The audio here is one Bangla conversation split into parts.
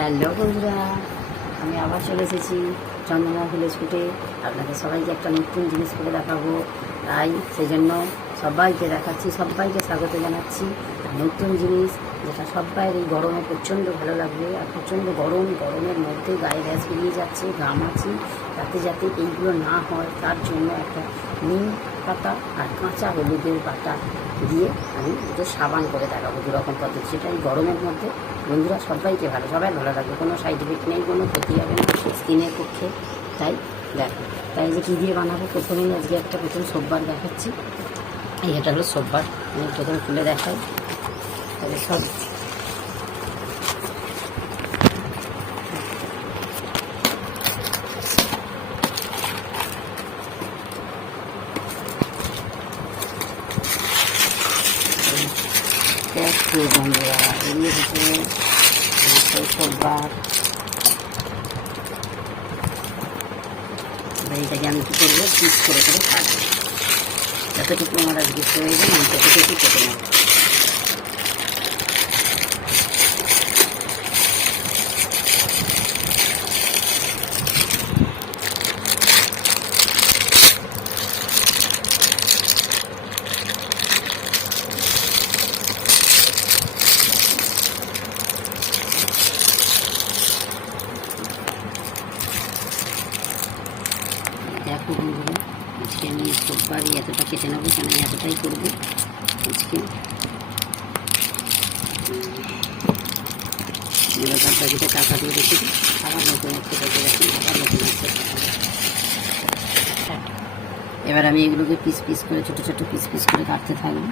হ্যালো বন্ধুরা, আমি আবার চলে এসেছি চন্দনা ভিলেজ ফুটে। আপনাদের সবাইকে একটা নতুন জিনিস করে দেখাবো, তাই সেই জন্য সবাইকে দেখাচ্ছি, সবাইকে স্বাগত জানাচ্ছি। নতুন জিনিস যেটা সবাই এই গরমে প্রচণ্ড ভালো লাগবে। আর প্রচণ্ড গরমের মধ্যে গায়ে গ্যাস বেরিয়ে যাচ্ছে, ঘামাচ্ছি, যাতে এইগুলো না হয় তার জন্য একটা নিম পাতা আর কাঁচা হলুদের বাটা দিয়ে আমি দুটো সাবান করে দেখাবো, দুরকম পদ্ধতি। সেটা এই গরমের মধ্যে বন্ধুরা সবাইকে সবাই ভালো লাগবে, কোনো সাইড এফেক্ট নেই, কোনো ক্ষতি হবে না স্কিনের পক্ষে। তাই দেখো, তাই যে কী দিয়ে বানাবো, প্রথমেই আজকে প্রথম সোপবার দেখাচ্ছি। এটা হলো সোপবার, আমি প্রথমে খুলে দেখাই। তবে সব বন্ধুরা এড়িয়ে হচ্ছে সেই সোপবার। এইটাকে আমি কী করবো, পিস করে কাটবো। যতটুকু আমার আজকে প্রয়োজন আমি ততটুকু কেটে নেব। দেখো বন্ধুরা, আজকে আমি সোপবার এতটা কেটে নেবো, কেন এতটাই করবো আজকে। তার বাকিটা টাকা দিয়ে রেখেছি, আবার নতুন একটা কেটে রাখি, আবার নতুন একটা। এবার আমি এগুলোকে পিস করে ছোটো ছোটো পিস করে কাটতে থাকবো।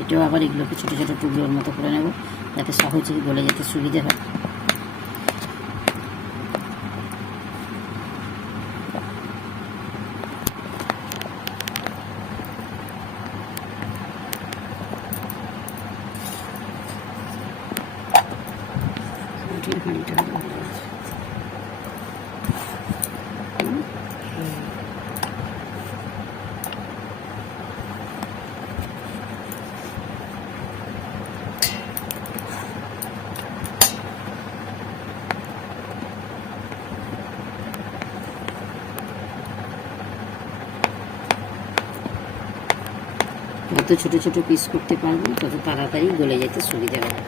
এটাও আবার এগুলোকে ছোটো ছোটো টুকরোর মতো করে নেব, যাতে সহজে গলে যেতে সুবিধে হয়। যত ছোটো ছোটো পিস করতে পারবো তত তাড়াতাড়ি গলে যেতে সুবিধা হবে।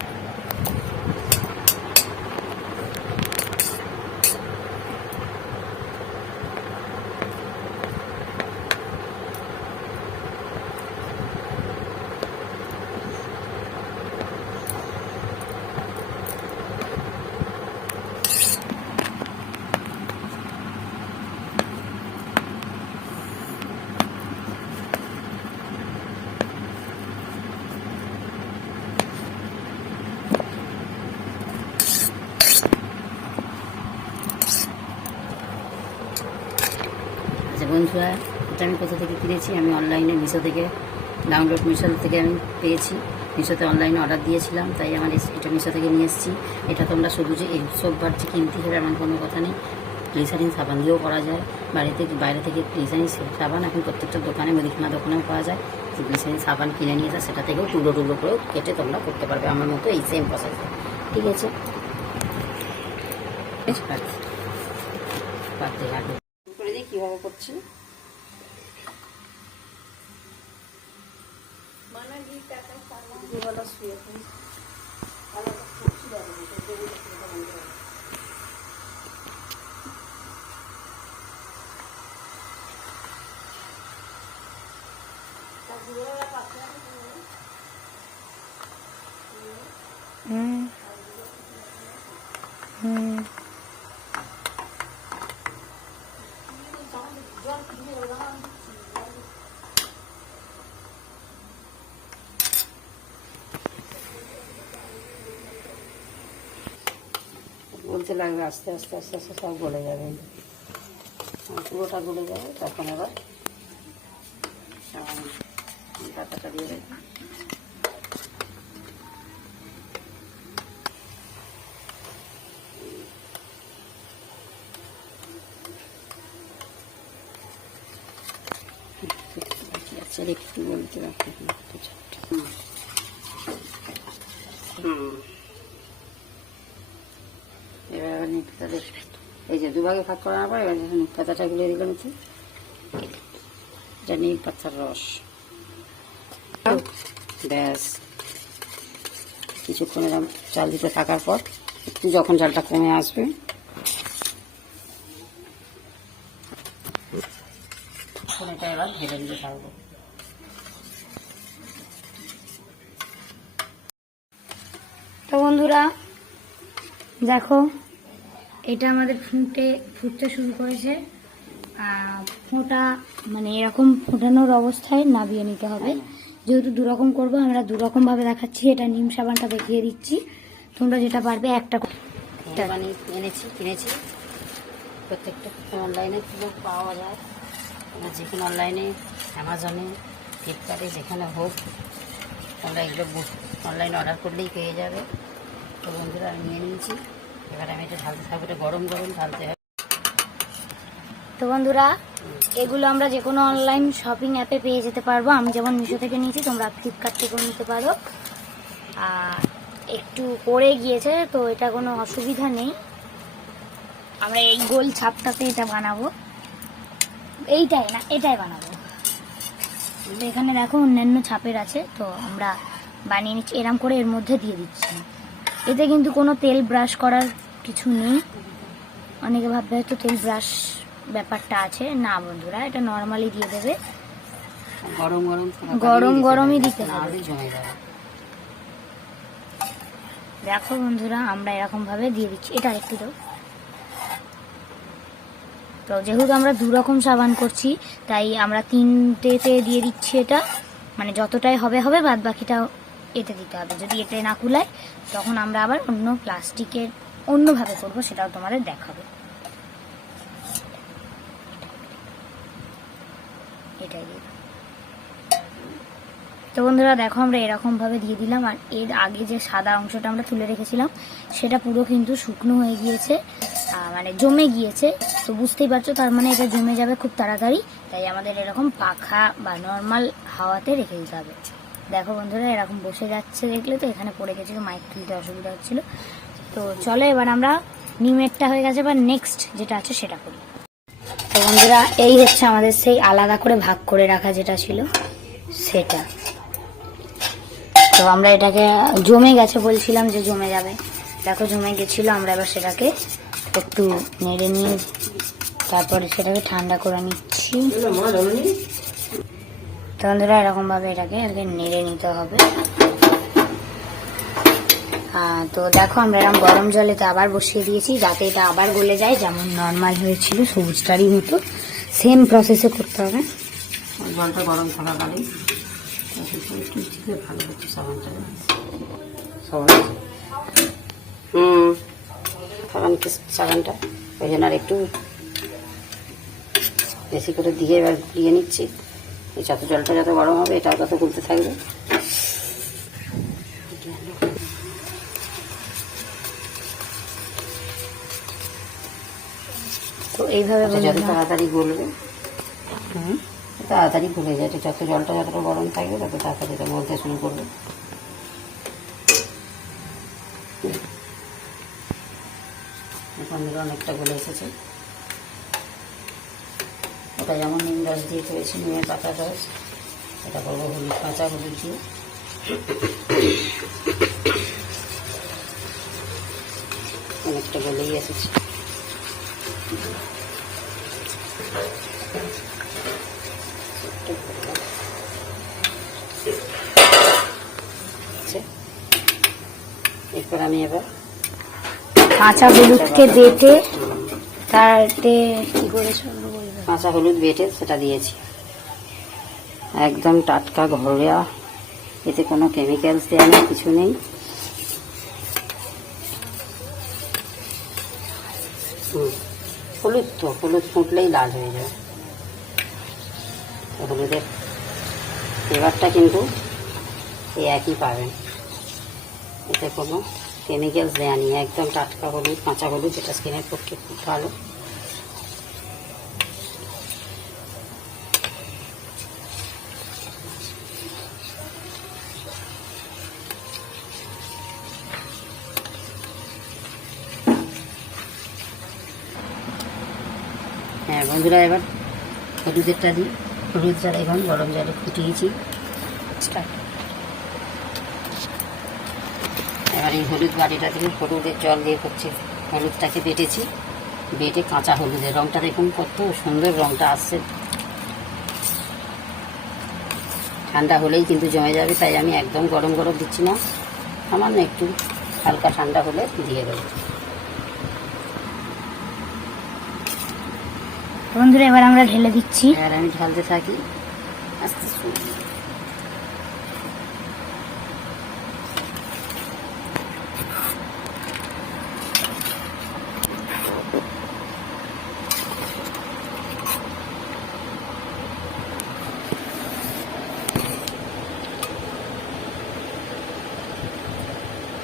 বন্ধুরা, এটা আমি কোথা থেকে কিনেছি, আমি অনলাইনে মিশো থেকে মিশো থেকে আমি পেয়েছি। মিশোতে অনলাইনে অর্ডার দিয়েছিলাম, তাই আমার এটা মিশো থেকে নিয়ে এসেছি। এটা তোমরা শুধু যে এই সোপবার যে কিনতে হবে এমন কোনো কথা নেই, গ্লিসারিন সাবান দিয়েও করা যায়। বাইরে থেকে গ্লিসারিন সাবান এখন প্রত্যেকটা দোকানে, মুদিখানা দোকানেও পাওয়া যায়। যে গ্লিসারিন সাবান কিনে নিয়ে যায়, সেটা থেকেও টুকরো করেও কেটে তোমরা করতে পারবে আমার মতো এই সেম প্রসেসে। ঠিক আছে, করে দিই কীভাবে করছি। বলতে লাগবে আস্তে আস্তে সব গলে যাবে, পুরোটা গলে যাবে। তখন আবার পাতাটা দিয়ে দেবে। একটু বলতে রাখতে এবার নিম পাতা, এই যে দুভাগে ভাগ করার পর এবার নিম পাতাটা গুলে দিলাম, এটা নিম পাতার রস। ব্যাস কিছুক্ষণ এরকম চাল দিতে থাকার পর একটু যখন চালটা কমে আসবে তখন এটা এবার ঢেলে দিতে থাকবো। তো বন্ধুরা দেখো, এটা আমাদের ফুটতে শুরু করেছে। ফোঁটা মানে এরকম ফোটানোর অবস্থায় নামিয়ে নিতে হবে। যেহেতু দুরকম করবো, আমরা দুরকম ভাবে দেখাচ্ছি। এটা নিম সাবানটা দেখিয়ে দিচ্ছি, তোমরা যেটা পারবে একটা কিনেছি প্রত্যেকটা অনলাইনে পাওয়া যায়, যে কোনো অনলাইনে, অ্যামাজনে, ফ্লিপকার্টে, যেখানে হোক তোমরা এগুলো অনলাইনে অর্ডার করলেই পেয়ে যাবে। তো বন্ধুরা আমি নিয়ে নিয়েছি, এবার আমি এটা ঢালতে থাকবো। এটা গরম গরম ঢালতে হবে। তো বন্ধুরা এগুলো আমরা যে কোনো অনলাইন শপিং অ্যাপে পেয়ে যেতে পারবো। আমি যেমন মিশো থেকে নিয়েছি, তোমরা ফ্লিপকার্ট থেকেও নিতে পারো। আর একটু পড়ে গিয়েছে তো এটা কোনো অসুবিধা নেই। আমরা এই গোল ছাপটাতে এটা বানাবো, এটাই বানাবো। এখানে দেখো অন্যান্য ছাপের আছে, তো আমরা বানিয়ে নিচ্ছি এরম করে, এর মধ্যে দিয়ে দিচ্ছি। এতে কিন্তু কোনো তেল ব্রাশ করার কিছু নেই। অনেকে ভাববে হয়তো তেল ব্রাশ ব্যাপারটা আছে, না বন্ধুরা, এটা নর্মালি দিয়ে দেবে। গরমই দিতে হবে। দেখো বন্ধুরা আমরা এরকম ভাবে দিয়ে দিচ্ছি। এটা একটু দাও। তো যেহেতু আমরা দুরকম সাবান করছি, তাই আমরা 3টেতে দিয়ে দিচ্ছি। এটা মানে যতটাই হবে বাদ বাকিটা এতে দিতে হবে। যদি এতে না কুলায় তখন আমরা আবার অন্য প্লাস্টিকের অন্যভাবে করবো, সেটাও তোমাদের দেখাবো। এটাই দিয়ে। তো বন্ধুরা দেখো আমরা এরকম ভাবে দিয়ে দিলাম। আর এর আগে যে সাদা অংশটা আমরা তুলে রেখেছিলাম সেটা পুরো কিন্তু শুকনো হয়ে গিয়েছে, মানে জমে গিয়েছে। তো বুঝতেই পারছো, তার মানে এটা জমে যাবে খুব তাড়াতাড়ি। তাই আমাদের এরকম পাখা বা নর্মাল হাওয়াতে রেখে দিতে হবে। দেখো বন্ধুরা এরকম বসে যাচ্ছে, দেখলে তো এখানে পড়ে গেছিলো, মাইক তুলতে অসুবিধা হচ্ছিল। তো চলো এবার আমরা নিমেরটা হয়ে গেছে, এবার নেক্সট যেটা আছে সেটা করি। তো বন্ধুরা এই হচ্ছে আমাদের সেই আলাদা করে ভাগ করে রাখা যেটা ছিল সেটা। তো আমরা এটাকে জমে গেছে, বলছিলাম যে জমে যাবে, দেখো জমে গেছিল। আমরা এবার সেটাকে একটু নেড়ে নিয়ে তারপরে সেটাকে ঠান্ডা করে নিচ্ছি। তো বন্ধুরা এরকম ভাবে এটাকে নেড়ে নিতে হবে। তো দেখো আমরা এরকম গরম জলেতে আবার বসিয়ে দিয়েছি, যাতে এটা আবার গলে যায়, যেমন নর্মাল হয়েছিল সবুজটারই মতো। সেম প্রসেসে করতে হবে। জলটা গরম থাকাকালীন ভালো হচ্ছে সাবানটা। সাবানটা ওই জন্য আর একটু বেশি করে দিয়ে এবার গুলিয়ে নিচ্ছি। যত জলটা যত গরম হবে এটাও তত গুলতে থাকবে। তো এইভাবে যত তাড়াতাড়ি গলবে, তাড়াতাড়ি গলে যায়। যত জলটা যতটা গরম থাকবে তত তাড়াতাড়ি এটা গলতে শুরু করবে। এখন অনেকটা গলে এসেছে। ওটা যেমন নিম রস দিয়ে করেছি, নিমের পাতার রস, এটা করবো হলুদ, কাঁচা হলুদ দিয়ে। অনেকটা গলেই এসেছে। এরপর আমি এবার কাঁচা হলুদকে বেটে তাতে কি করেছো বলবে? কাঁচা হলুদ বেটে সেটা দিয়েছি। একদম টাটকা ঘরোয়া, এতে কোনো কেমিক্যালস দেওয়া নেই, কিছু নেই। হলুদ তো হলুদ ফুটলেই লাল হয়ে যায়। হলুদের ফ্লেভারটা কিন্তু এই একই পাবেন, এতে কোনো কেমিক্যালস দেওয়া নেই। একদম টাটকা হলুদ, কাঁচা হলুদ, যেটা স্কিনের পক্ষে খুব ভালো। বন্ধুরা এবার হলুদেরটা দিই। হলুদটা এখন গরম জলে ফুটিয়েছি। এবার এই হলুদ বাটিটা থেকে হলুদের জল দিয়ে করছি, হলুদটাকে বেটেছি, বেটে কাঁচা হলুদের রঙটা দেখুন কত সুন্দর রঙটা আসছে। ঠান্ডা হলেই কিন্তু জমে যাবে, তাই আমি একদম গরম গরম দিচ্ছি না, সামান্য একটু হালকা ঠান্ডা হলে দিয়ে দেবো। বন্ধুরা এবার আমরা ঢেলে দিচ্ছি। এবার আমি ঢালতে থাকি আস্তে আস্তে।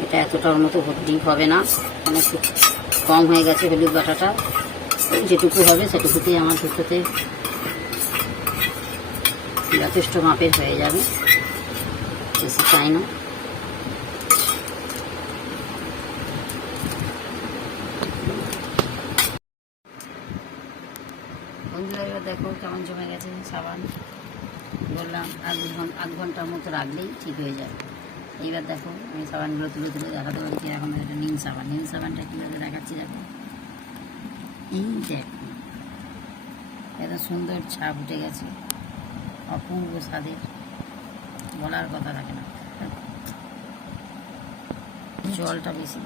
এটা এতটার মতো ডিপ হবে না, অনেক কম হয়ে গেছে হলুদ বাটাটা। ওই যেটুকু হবে সেটুকুতেই আমার দুটোতে যথেষ্ট মাপের হয়ে যাবে, বেশি চাই না। বন্ধুরা এবার দেখো কেমন জমে গেছে সাবান। বললাম আধ ঘন্টার মতো রাখলেই ঠিক হয়ে যাবে। এইবার দেখো আমি সাবানগুলো তুলে তুলে দেখাতে পারছি। এখন একটা নিম সাবান, নিম সাবানটা কীভাবে দেখাচ্ছি দেখো। এই দেখো এত সুন্দর ছাপ উঠে গেছে, অপূর্ব স্বাদের, বলার কথা থাকে না। জলটা বেশি।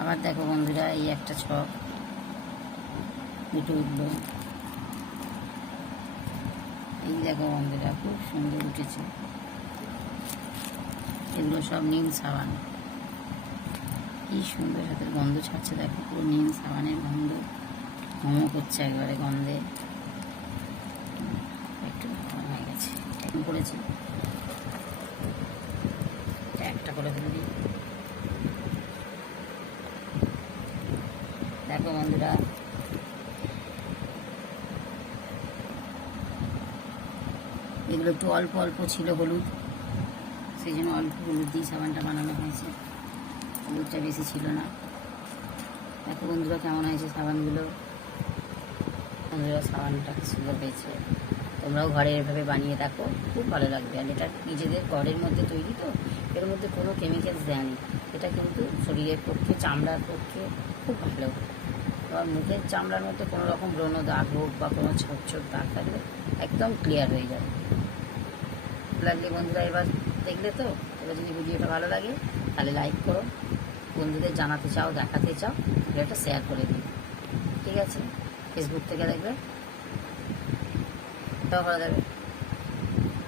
আবার দেখো বন্ধুরা এই একটা ছক দুটো উঠলো। এই দেখো বন্ধুরা খুব সুন্দর উঠেছে। এগুলো সব নিম সাবান। কি সুন্দর হাতের গন্ধ ছাড়ছে দেখো, পুরো নিম সাবানের গন্ধ মোমো করছে একবারে গন্ধে। একটু গরম হয়ে গেছে, এখন করেছি একটা করে ফেলবি। দেখো বন্ধুরা এগুলো একটু অল্প অল্প ছিল হলুদ, সেই জন্য অল্প হলুদ দিয়ে সাবানটা বানানো হয়েছে, হলুদটা বেশি ছিল না। দেখো বন্ধুরা কেমন হয়েছে সাবানগুলো। বন্ধুরা সাবানটা কি সুন্দর হয়েছে, তোমরাও ঘরে এভাবে বানিয়ে দেখো, খুব ভালো লাগবে। আর এটা নিজেদের ঘরের মধ্যে তৈরি তো, এর মধ্যে কোনো কেমিক্যালস দেয়নি। এটা কিন্তু শরীরের পক্ষে, চামড়ার পক্ষে খুব ভালো। তোমার মুখের চামড়ার মধ্যে কোনো রকম ব্রণ দাগ হোক বা কোনো ছোট ছোট দাগ থাকলে একদম ক্লিয়ার হয়ে যাবে। লাগলে বন্ধুরা এবার দেখলে তো, এবার যদি ভিডিওটা ভালো লাগে তাহলে লাইক করো, বন্ধুদের জানাতে চাও, দেখাতে চাও, ভিডিওটা শেয়ার করে দিও। ঠিক আছে, ফেসবুক থেকে দেখবে তাও ভালো যাবে।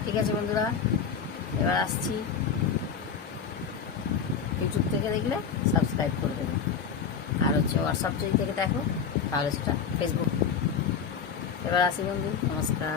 ঠিক আছে বন্ধুরা, এবার আসছি। ইউটিউব থেকে দেখলে সাবস্ক্রাইব করে দেবে, আর হোয়াটসঅ্যাপ যদি থেকে দেখো তাহলে সেটা ফেসবুক। এবার আসি বন্ধু, নমস্কার।